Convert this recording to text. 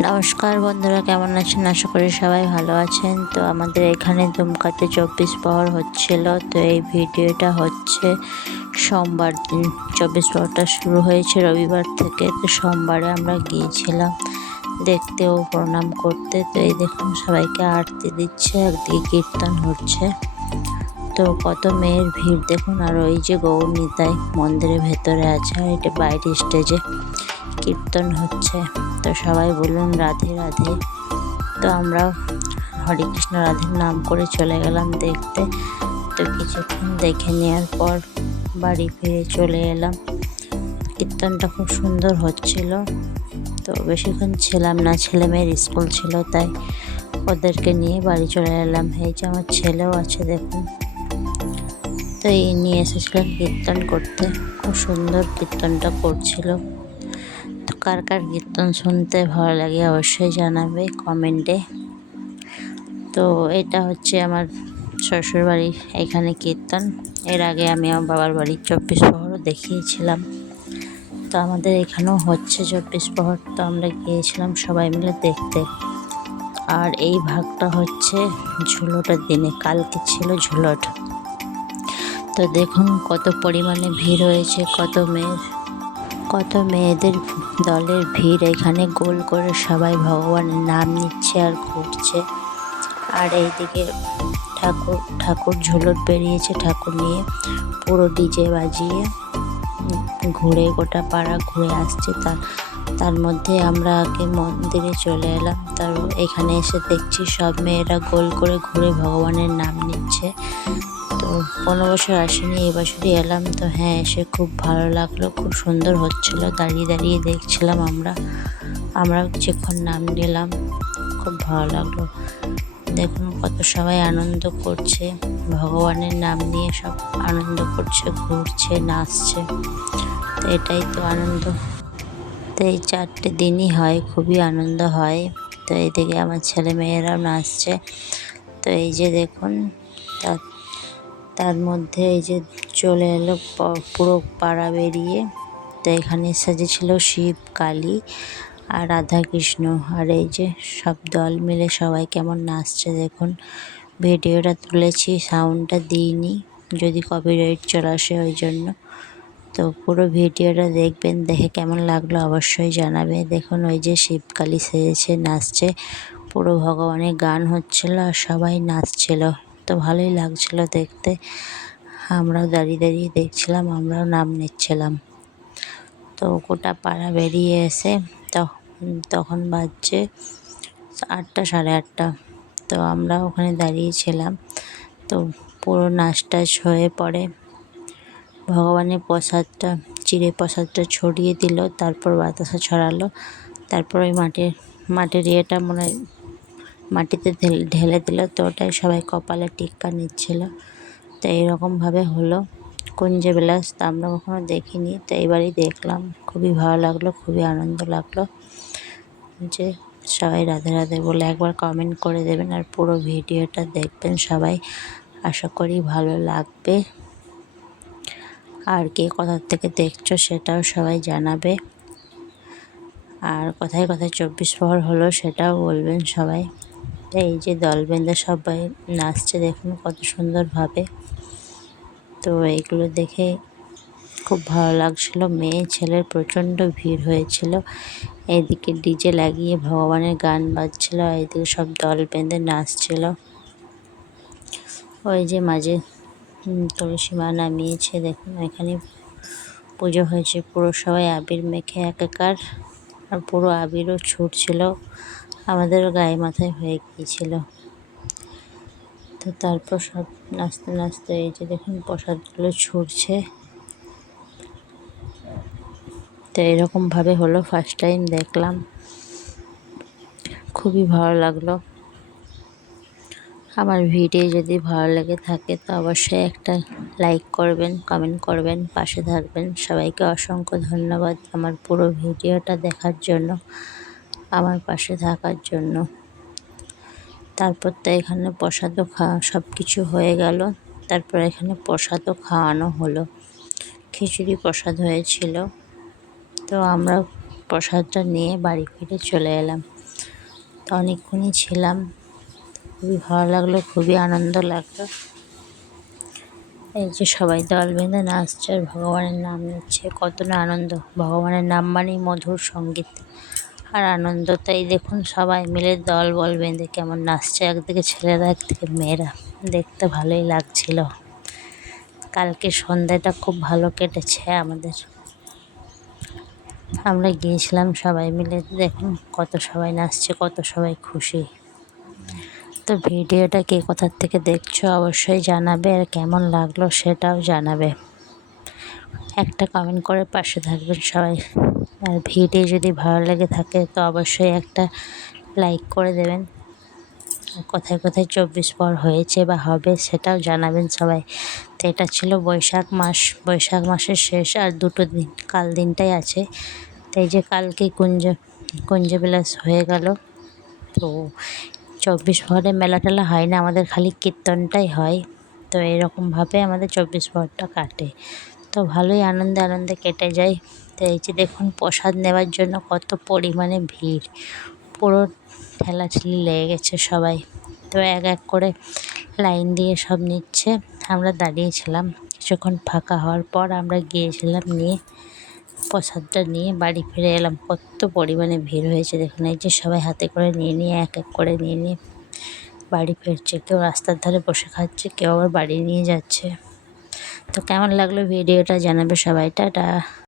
নমস্কার বন্ধুরা, কেমন আছেন? আশা করি সবাই ভালো আছেন। তো আমাদের এখানে দুমকাতে 24 প্রহর হচ্ছিল। তো এই ভিডিওটা হচ্ছে সোমবার দিন। 24 প্রহরটা শুরু হয়েছে রবিবার থেকে। তো সোমবারে আমরা গিয়েছিলাম দেখতে ও প্রণাম করতে। তো এই দেখুন সবাইকে আরতি দিচ্ছে, একদিকে কীর্তন হচ্ছে। তো কত মেয়ের ভিড় দেখুন। আর ওই যে গৌর নিতাই মন্দিরের ভেতরে আছে, আর এটা বাইরে স্টেজে কীর্তন হচ্ছে। তো সবাই বলুন রাধে রাধে। তো আমরা হরে কৃষ্ণ রাধের নাম করে চলে গেলাম দেখতে। তো কিছুক্ষণ দেখে নেওয়ার পর বাড়ি ফিরে চলে এলাম। কীর্তনটা খুব সুন্দর হচ্ছিল। তো বেশিক্ষণ ছিলাম না, ছেলে মেয়ের স্কুল ছিল, তাই ওদেরকে নিয়ে বাড়ি চলে এলাম। এই যে আমার ছেলেও আছে দেখুন। তো এই নিয়ে এসেছিলাম কীর্তন করতে। খুব সুন্দর কীর্তনটা করছিল। তো কার কার কীর্তন শুনতে ভালো লাগে অবশ্যই জানাবে কমেন্টে। তো এটা হচ্ছে আমার শ্বশুরবাড়ি, এখানে কীর্তন। এর আগে আমি আমার বাবার বাড়ির 24 প্রহরও দেখিয়েছিলাম। তো আমাদের এখানেও হচ্ছে 24 প্রহর। তো আমরা গিয়েছিলাম সবাই মিলে দেখতে। আর এই ভাগটা হচ্ছে ঝুলোটার দিনে, কালকে ছিল ঝুলট। তো দেখুন কত পরিমাণে ভিড় হয়েছে, কত মেয়েদের দলের ভিড়। এখানে গোল করে সবাই ভগবানের নাম নিচ্ছে আর ঘুরছে। আর এইদিকে ঠাকুর ঝুলট বেরিয়েছে, ঠাকুর নিয়ে পুরো ডিজে বাজিয়ে ঘুরে গোটা পাড়া ঘুরে আসছে। তার মধ্যে আমরা আগে মন্দিরে চলে এলাম। তার এখানে এসে দেখছি সব মেয়েরা গোল করে ঘুরে ভগবানের নাম নিচ্ছে। তো কোনো বছর আসিনি, এই বছরই এলাম। তো হ্যাঁ, এসে খুব ভালো লাগলো, খুব সুন্দর হচ্ছিলো। দাঁড়িয়ে দাঁড়িয়ে দেখছিলাম আমরাও কিছুক্ষণ নাম নিলাম, খুব ভালো লাগলো। দেখুন কত সবাই আনন্দ করছে, ভগবানের নাম নিয়ে সব আনন্দ করছে, ঘুরছে, নাচছে। তো এটাই তো আনন্দ। তো এই 4টে দিনই হয়, খুবই আনন্দ হয়। তো এইদিকে আমার ছেলে মেয়েরাও নাচছে। তো এই যে দেখুন, তার মধ্যে এই যে চলে এলো পুরো পাড়া বেরিয়ে। তো এখানে সাজেছিল শিব, কালী আর রাধা কৃষ্ণ। আর এই যে সব দল মিলে সবাই কেমন নাচছে দেখুন। ভিডিওটা তুলেছি, সাউন্ডটা দিইনি, যদি কপিরাইট চলে আসে ওই জন্য। তো পুরো ভিডিওটা দেখবেন, দেখে কেমন লাগলো অবশ্যই জানাবে। দেখুন ওই যে শিব কালী সেজেছে, নাচছে, পুরো ভগবানের গান হচ্ছিল আর সবাই নাচছিল। তো ভালোই লাগছিল দেখতে। আমরাও দাঁড়িয়ে দাঁড়িয়ে দেখছিলাম, আমরাও নাম নিচ্ছিলাম। তো গোটা পাড়া বেরিয়ে এসে তখন বাজছে 8টা, সাড়ে 8টা। তো আমরা ওখানে দাঁড়িয়েছিলাম। তো পুরো নাচ টাচ হয়ে পড়ে ভগবানের প্রসাদটা, চিড়ে প্রসাদটা ছড়িয়ে দিল, তারপর বাতাসা ছড়ালো, তারপর ওই মাটির ইয়েটা মনে হয় মাটিতে ঢেলে দিল। তো ওটাই সবাই কপালে টিক্কা নিচ্ছিল। তো এইরকমভাবে হলো কুঞ্জ বিলাস। তো আমরা কখনো দেখিনি, তো এবারই দেখলাম, খুবই ভালো লাগলো, খুবই আনন্দ লাগলো। যে সবাই রাধে রাধে বলে একবার কমেন্ট করে দেবেন, আর পুরো ভিডিওটা দেখবেন সবাই, আশা করি ভালো লাগবে। আর কে কোথা থেকে দেখছো সেটাও সবাই জানাবে। আর কোথায় কোথায় 24 প্রহর হলো সেটাও বলবেন সবাই। এই যে দল বেঁধে সবাই নাচছে দেখুন কত সুন্দরভাবে। তো এইগুলো দেখে খুব ভালো লাগছিলো। মেয়ে ছেলের প্রচণ্ড ভিড় হয়েছিল। এইদিকে ডিজে লাগিয়ে ভগবানের গান বাজছিল, এইদিকে সব দল বেঁধে নাচছিল। ওই যে মাঝে তুলসী মা নামিয়েছে দেখুন, এখানে পুজো হয়েছে। পুরো সবাই আবির মেখে একাকার, আর পুরো আবিরও ছুটছিল, আমাদেরও গায়ে মাথায় হয়ে গিয়েছিল। তো তারপর সব নাচতে নাচতে এই যে দেখুন প্রসাদগুলো ছুটছে। তো এরকমভাবে হলো, ফার্স্ট টাইম দেখলাম, খুবই ভালো লাগলো। আমার ভিডিও যদি ভালো লেগে থাকে তো অবশ্যই একটা লাইক করবেন, কমেন্ট করবেন, পাশে থাকবেন। সবাইকে অসংখ্য ধন্যবাদ আমার পুরো ভিডিওটা দেখার জন্য, আমার পাশে থাকার জন্য। তারপর তো এখানে প্রসাদও সব কিছু হয়ে গেল। তারপর এখানে প্রসাদও খাওয়ানো হলো, খিচুড়ি প্রসাদ হয়েছিল। তো আমরা প্রসাদটা নিয়ে বাড়ি ফিরে চলে এলাম। অনেকক্ষণই ছিলাম, খুবই ভালো লাগলো, খুবই আনন্দ লাগলো। এই যে সবাই দল বেঁধে নাচছে আর ভগবানের নাম নিচ্ছে, কত না আনন্দ। ভগবানের নাম মানেই মধুর সঙ্গীত আর আনন্দ। তাই দেখুন সবাই মিলে দল বল বেঁধে কেমন নাচছে, একদিকে ছেলেরা একদিকে মেয়েরা, দেখতে ভালোই লাগছিল। কালকে সন্ধ্যাটা খুব ভালো কেটেছে আমাদের। আমরা গিয়েছিলাম সবাই মিলে, দেখুন কত সবাই নাচছে, কত সবাই খুশি। তো ভিডিওটা কে কোথার থেকে দেখছো অবশ্যই জানাবে, আর কেমন লাগলো সেটাও জানাবে। একটা কমেন্ট করে পাশে থাকবেন সবাই। আর ভিডিও যদি ভালো লেগে থাকে তো অবশ্যই একটা লাইক করে দেবেন। আর কোথায় কোথায় 24 প্রহর হয়েছে বা হবে সেটাও জানাবেন সবাই। তো এটা ছিল বৈশাখ মাস, বৈশাখ মাসের শেষ আর 2টো দিন, কাল দিনটাই আছে। তো এই যে কালকে কুঞ্জবিলাস হয়ে গেল। তো 24 প্রহরে মেলা টেলা হয় না, আমাদের খালি কীর্তনটাই হয়। তো এরকমভাবে আমাদের 24 প্রহরটা কাটে। তো ভালোই আনন্দে আনন্দে কেটে যায়। তো এই যে দেখুন প্রসাদ নেওয়ার জন্য কত পরিমাণে ভিড়, পুরো ঠেলাঠেলি লেগে গেছে সবাই। তো এক এক করে লাইন দিয়ে সব নিচ্ছে, আমরা দাঁড়িয়েছিলাম। কিছুক্ষণ ফাঁকা হওয়ার পর আমরা গিয়েছিলাম, নিয়ে প্রসাদটা নিয়ে বাড়ি ফিরে এলাম। কত পরিমাণে ভিড় হয়েছে দেখুন। এই যে সবাই হাতে করে নিয়ে নিয়ে এক এক করে নিয়ে নিয়ে বাড়ি ফিরছে, কেউ রাস্তার ধারে বসে খাচ্ছে, কেউ আবার বাড়ি নিয়ে যাচ্ছে। তো কেমন লাগলো ভিডিওটা জানাবে সবাই। টাটা।